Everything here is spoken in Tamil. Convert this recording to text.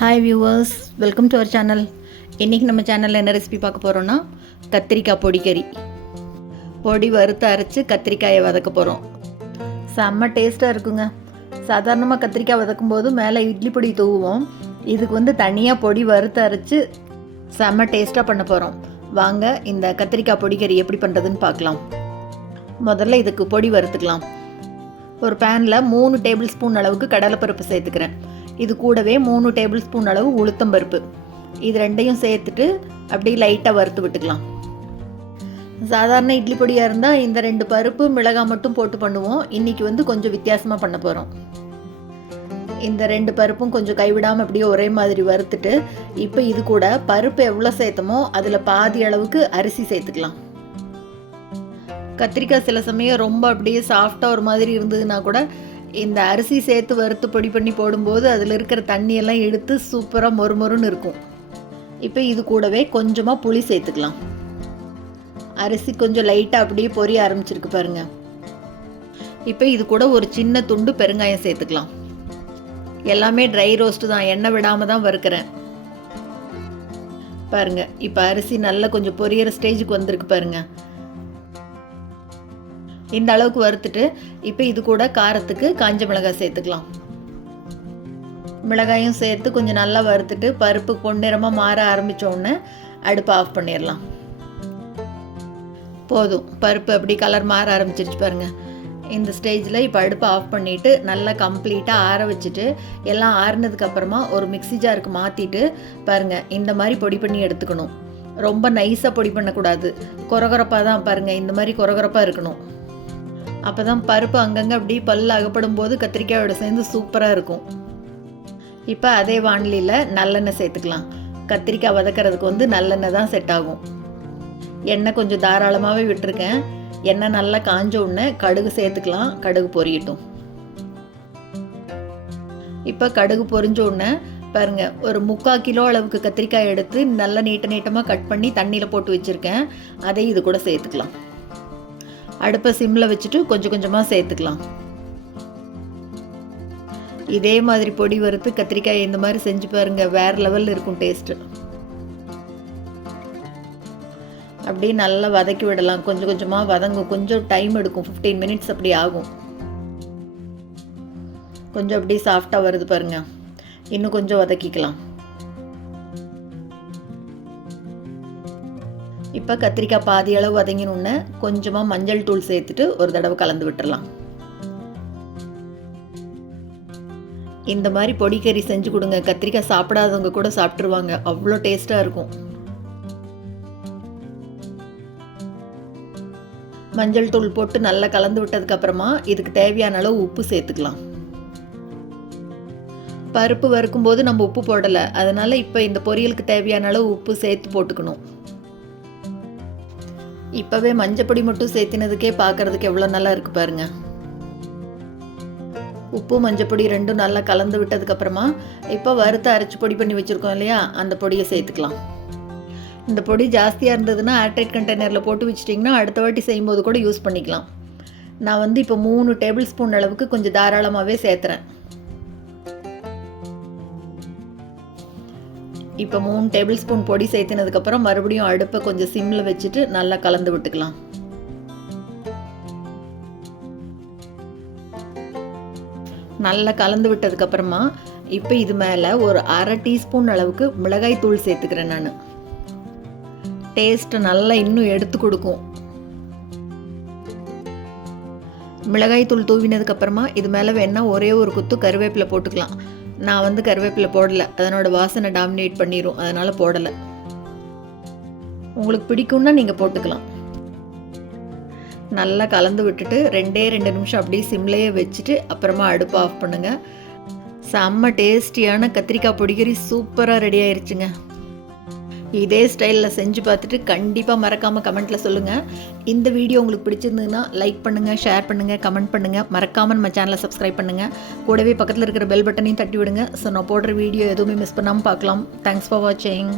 Hi viewers, welcome to our channel. இன்றைக்கி நம்ம சேனலில் என்ன ரெசிபி பார்க்க போகிறோன்னா கத்திரிக்காய் பொடிக்கறி. பொடி வறுத்து அரைச்சி கத்திரிக்காயை வதக்க போகிறோம். செம்ம டேஸ்ட்டாக இருக்குங்க. சாதாரணமாக கத்திரிக்காய் வதக்கும் போது மேலே இட்லி பொடி தூவுவோம். இதுக்கு தனியாக பொடி வறுத்து அரைச்சி செம்ம டேஸ்ட்டாக பண்ண போகிறோம். வாங்க இந்த கத்திரிக்காய் பொடிக்கறி எப்படி பண்ணுறதுன்னு பார்க்கலாம். முதல்ல இதுக்கு பொடி வறுத்துக்கலாம். ஒரு பேனில் 3 டேபிள் ஸ்பூன் அளவுக்கு கடலைப்பருப்பு சேர்த்துக்கிறேன். இது கூடவே 3 டேபிள் ஸ்பூன் அளவு உளுத்தம்பருப்பு, இது ரெண்டையும் சேர்த்துட்டு அப்படியே லைட்டாக வறுத்து விட்டுக்கலாம். சாதாரண இட்லி பொடியாக இருந்தால் இந்த 2 பருப்பு மிளகாய் மட்டும் போட்டு பண்ணுவோம். இன்றைக்கி கொஞ்சம் வித்தியாசமாக பண்ண போகிறோம். இந்த 2 பருப்பும் கொஞ்சம் கைவிடாமல் அப்படியே ஒரே மாதிரி வறுத்துட்டு இப்போ இது கூட பருப்பு எவ்வளோ சேர்த்தமோ அதில் பாதி அளவுக்கு அரிசி சேர்த்துக்கலாம். கத்திரிக்காய் சில சமயம் ரொம்ப அப்படியே சாஃப்டாக ஒரு மாதிரி இருந்ததுன்னா கூட இந்த அரிசி சேர்த்து வறுத்து பொடி பண்ணி போடும்போது அதில் இருக்கிற தண்ணியெல்லாம் எடுத்து சூப்பராக மொறுமொறுன்னு இருக்கும். இப்போ இது கூடவே கொஞ்சமாக புளி சேர்த்துக்கலாம். அரிசி கொஞ்சம் லைட்டாக அப்படியே பொரிய ஆரம்பிச்சிருக்கு பாருங்க. இப்போ இது கூட ஒரு சின்ன துண்டு பெருங்காயம் சேர்த்துக்கலாம். எல்லாமே ட்ரை ரோஸ்ட்டு தான், எண்ணெய் விடாமல் தான் வறுக்கிறேன் பாருங்க. இப்போ அரிசி நல்லா கொஞ்சம் பொரியிற ஸ்டேஜுக்கு வந்திருக்கு பாருங்க. இந்த அளவுக்கு வறுத்துட்டு இப்போ இது கூட காரத்துக்கு காஞ்ச மிளகாய் சேர்த்துக்கலாம். மிளகாயும் சேர்த்து கொஞ்சம் நல்லா வறுத்துட்டு பருப்பு பொன்னிறமாக மாற ஆரம்பித்தோடனே அடுப்பை ஆஃப் பண்ணிடலாம். போதும், பருப்பு அப்படி கலர் மாற ஆரம்பிச்சிருச்சு பாருங்கள். இந்த ஸ்டேஜில் இப்போ அடுப்பை ஆஃப் பண்ணிவிட்டு நல்லா கம்ப்ளீட்டாக ஆற வச்சுட்டு எல்லாம் ஆறுனதுக்கப்புறமா ஒரு மிக்ஸி ஜாருக்கு மாற்றிட்டு பாருங்கள், இந்த மாதிரி பொடி பண்ணி எடுத்துக்கணும். ரொம்ப நைஸாக பொடி பண்ணக்கூடாது, கொரகொரப்பாக தான் பாருங்கள், இந்த மாதிரி கொரகொரப்பாக இருக்கணும். அப்போ தான் பருப்பு அங்கங்கே அப்படி பல்ல அகப்படும் போது கத்திரிக்காயோட சேர்ந்து சூப்பராக இருக்கும். இப்போ அதே வானிலையில் நல்லெண்ணெய் சேர்த்துக்கலாம். கத்திரிக்காய் வதக்கிறதுக்கு நல்லெண்ணெய் தான் செட் ஆகும். எண்ணெய் கொஞ்சம் தாராளமாகவே விட்டுருக்கேன். எண்ணெய் நல்லா காஞ்ச உடனே கடுகு சேர்த்துக்கலாம். கடுகு பொரியட்டும். இப்போ கடுகு பொரிஞ்ச உடனே பாருங்கள், ஒரு 3/4 கிலோ அளவுக்கு கத்திரிக்காய் எடுத்து நல்லா நீட்டமாக கட் பண்ணி தண்ணியில் போட்டு வச்சுருக்கேன். அதை இது கூட சேர்த்துக்கலாம். அடுப்பை சிம்மில் வச்சுட்டு கொஞ்சம் கொஞ்சமாக சேர்த்துக்கலாம். இதே மாதிரி பொடி வறுத்து கத்திரிக்காய் இந்த மாதிரி செஞ்சு பாருங்கள், வேறு லெவலில் இருக்கும் டேஸ்ட்டு. அப்படியே நல்லா வதக்கி விடலாம். கொஞ்சம் கொஞ்சமாக வதங்கும், கொஞ்சம் டைம் எடுக்கும், 15 மினிட்ஸ் அப்படி ஆகும். கொஞ்சம் அப்படியே சாஃப்டாக வருது பாருங்கள். இன்னும் கொஞ்சம் வதக்கிக்கலாம். இப்போ கத்திரிக்காய் பாதி அளவு வதங்கினோடனே கொஞ்சமாக மஞ்சள் தூள் சேர்த்துட்டு ஒரு தடவை கலந்து விட்டுடலாம். இந்த மாதிரி பொடிக்கறி செஞ்சு கொடுங்க. கத்திரிக்காய் சாப்பிடாதவங்க கூட சாப்பிட்ருவாங்க, அவ்வளோ டேஸ்ட்டாக இருக்கும். மஞ்சள் தூள் போட்டு நல்லா கலந்து விட்டதுக்கப்புறமா இதுக்கு தேவையான அளவு உப்பு சேர்த்துக்கலாம். பருப்பு வறுக்கும்போது நம்ம உப்பு போடலை, அதனால் இப்போ இந்த பொரியலுக்கு தேவையான அளவு உப்பு சேர்த்து போட்டுக்கணும். இப்போவே மஞ்சப்பொடி மட்டும் சேர்த்தினதுக்கே பார்க்குறதுக்கு எவ்வளோ நல்லா இருக்குது பாருங்கள். உப்பு மஞ்சப்பொடி ரெண்டும் நல்லா கலந்து விட்டதுக்கப்புறமா இப்போ வறுத்து அரைச்சி பொடி பண்ணி வச்சுருக்கோம் இல்லையா, அந்த பொடியை சேர்த்துக்கலாம். இந்த பொடி ஜாஸ்தியாக இருந்ததுன்னா ஏர்டைட் கண்டெய்னரில் போட்டு வச்சிட்டிங்கன்னா அடுத்த வாட்டி செய்யும்போது கூட யூஸ் பண்ணிக்கலாம். நான் இப்போ 3 டேபிள் ஸ்பூன் அளவுக்கு கொஞ்சம் தாராளமாகவே சேர்த்துறேன். இப்போ 3 டேபிள் ஸ்பூன் பொடி சேர்த்தினதுக்கப்புறம் மறுபடியும் அடுப்பை கொஞ்சம் சிம்மில் வச்சுட்டு நல்லா கலந்து விட்டுக்கலாம். நல்லா கலந்து விட்டதுக்கப்புறமா இப்போ இது மேலே ஒரு 1/2 டீஸ்பூன் அளவுக்கு மிளகாய் தூள் சேர்த்துக்கிறேன். நான் டேஸ்ட்டை நல்லா இன்னும் எடுத்து கொடுக்கும். மிளகாய் தூள் தூவினதுக்கப்புறமா இது மேலே வேணால் ஒரே ஒரு குத்து கருவேப்பிலை போட்டுக்கலாம். நான் கருவேப்பிலை போடலை, அதனோட வாசனை டாமினேட் பண்ணிடும், அதனால் போடலை. உங்களுக்கு பிடிக்கும்னா நீங்கள் போட்டுக்கலாம். நல்லா கலந்து விட்டுட்டு 2 நிமிஷம் அப்படியே சிம்லேயே வச்சுட்டு அப்புறமா அடுப்பை ஆஃப் பண்ணுங்கள். செம்ம டேஸ்டியான கத்திரிக்காய் பொடிக்கறி சூப்பராக ரெடி ஆயிடுச்சுங்க. இதே ஸ்டைலில் செஞ்சு பார்த்துட்டு கண்டிப்பாக மறக்காமல் கமெண்ட்டில் சொல்லுங்கள். இந்த வீடியோ உங்களுக்கு பிடிச்சிருந்ததுன்னா லைக் பண்ணுங்கள், ஷேர் பண்ணுங்கள், கமெண்ட் பண்ணுங்கள். மறக்காமல் நம்ம சேனலை சப்ஸ்கிரைப் பண்ணுங்கள். கூடவே பக்கத்தில் இருக்கிற பெல் பட்டனையும் தட்டி விடுங்க. ஸோ நான் போடுற வீடியோ எதுவுமே மிஸ் பண்ணாமல் பார்க்கலாம். தேங்க்ஸ் ஃபார் வாட்சிங்.